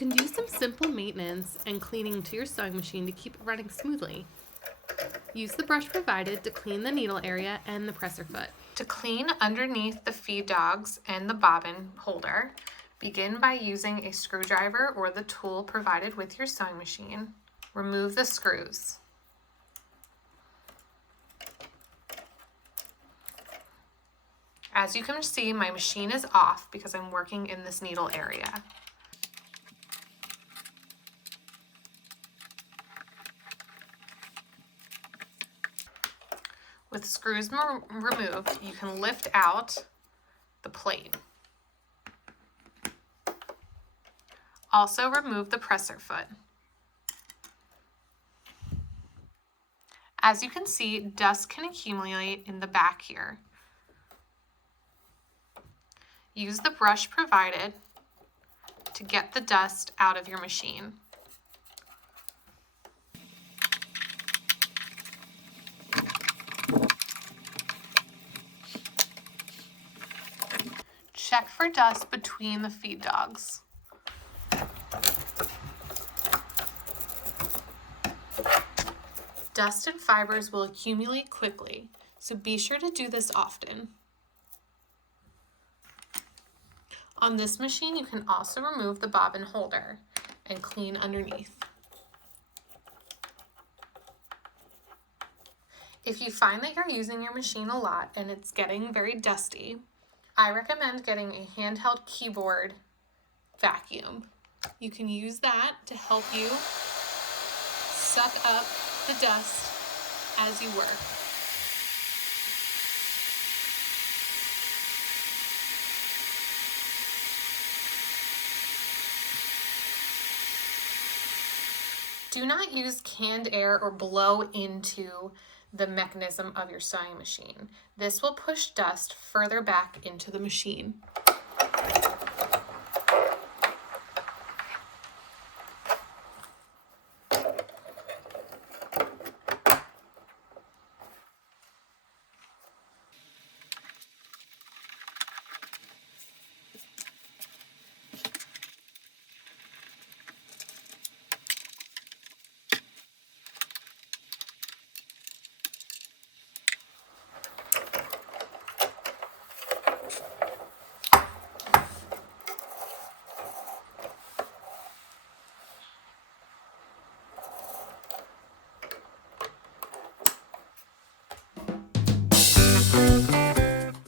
can do some simple maintenance and cleaning to your sewing machine to keep it running smoothly. Use the brush provided to clean the needle area and the presser foot. To clean underneath the feed dogs and the bobbin holder, begin by using a screwdriver or the tool provided with your sewing machine. Remove the screws. As you can see, my machine is off because I'm working in this needle area. With screws removed, you can lift out the plate. Also remove the presser foot. As you can see, dust can accumulate in the back here. Use the brush provided to get the dust out of your machine. Check for dust between the feed dogs. Dust and fibers will accumulate quickly, so be sure to do this often. On this machine, you can also remove the bobbin holder and clean underneath. If you find that you're using your machine a lot and it's getting very dusty, I recommend getting a handheld keyboard vacuum. You can use that to help you suck up the dust as you work. Do not use canned air or blow into the mechanism of your sewing machine. This will push dust further back into the machine.